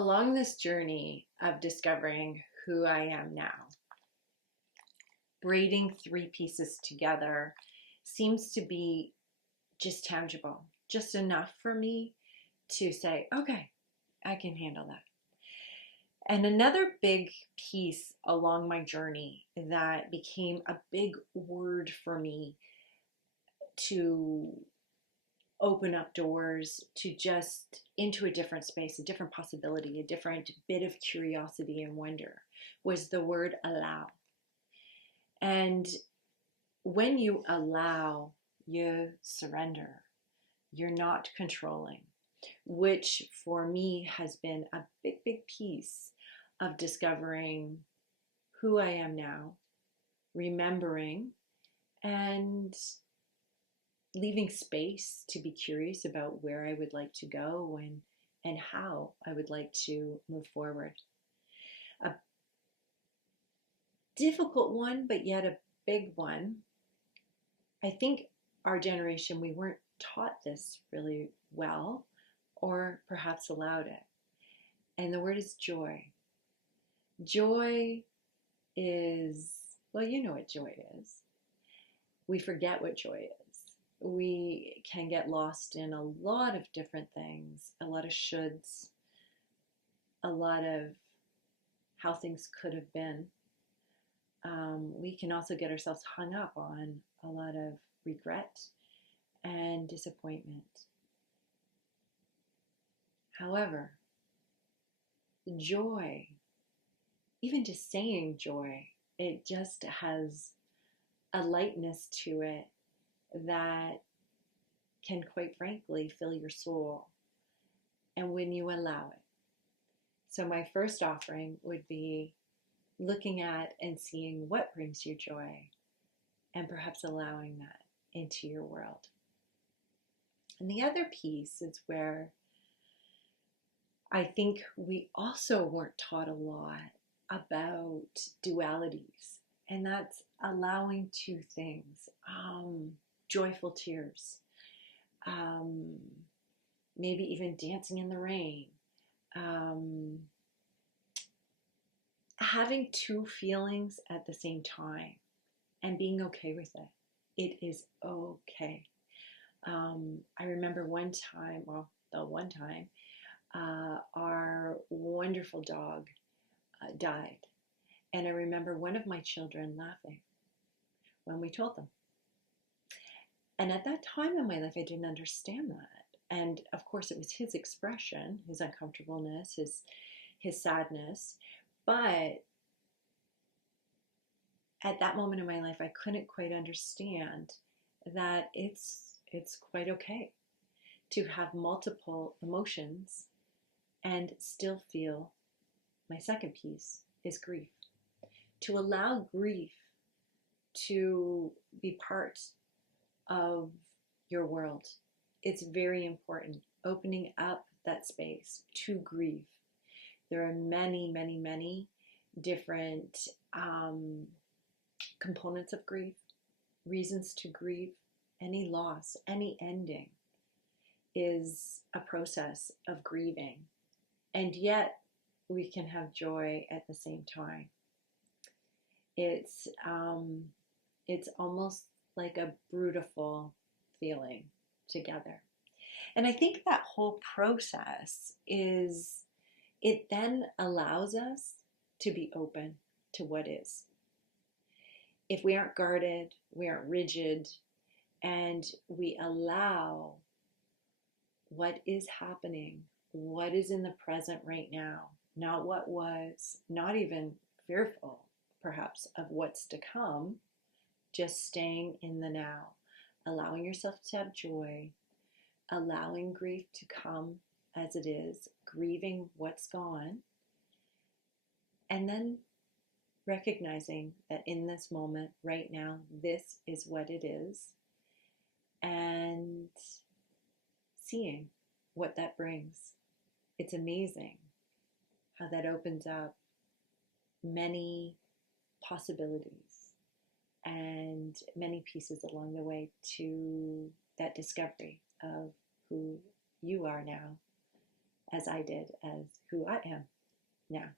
Along this journey of discovering who I am now, braiding three pieces together seems to be just tangible, just enough for me to say, okay, I can handle that. And another big piece along my journey that became a big word for me to open up doors to just into a different space, a different possibility, a different bit of curiosity and wonder was the word allow. And when you allow, you surrender. You're not controlling, which for me has been a big, big piece of discovering who I am now, remembering, and leaving space to be curious about where I would like to go and how I would like to move forward. A difficult one, but yet a big one. I think our generation, we weren't taught this really well, or perhaps allowed it. And the word is joy. Joy is, well, you know what joy is. We forget what joy is. We can get lost in a lot of different things, a lot of shoulds, a lot of how things could have been. We can also get ourselves hung up on a lot of regret and disappointment. However, joy, even just saying joy, it just has a lightness to it that can, quite frankly, fill your soul. And when you allow it. So my first offering would be looking at and seeing what brings you joy and perhaps allowing that into your world. And the other piece is where I think we also weren't taught a lot about dualities, and that's allowing two things, joyful tears, maybe even dancing in the rain, having two feelings at the same time and being okay with it. It is okay. I remember one time, our wonderful dog died. And I remember one of my children laughing when we told them. And at that time in my life, I didn't understand that. And of course, it was his expression, his uncomfortableness, his sadness. But at that moment in my life, I couldn't quite understand that it's quite okay to have multiple emotions and still feel. My second piece is grief. To allow grief to be part of your world. It's very important. Opening up that space to grief. There are many, many, many different components of grief, reasons to grieve. Any loss, any ending is a process of grieving. And yet we can have joy at the same time. It's almost like a beautiful feeling together. And I think that whole process it then allows us to be open to what is. If we aren't guarded, we aren't rigid, and we allow what is happening, what is in the present right now, not what was, not even fearful perhaps of what's to come, just staying in the now, allowing yourself to have joy, allowing grief to come as it is, grieving what's gone, and then recognizing that in this moment, right now, this is what it is, and seeing what that brings. It's amazing how that opens up many possibilities and many pieces along the way to that discovery of who you are now as I did as who I am now.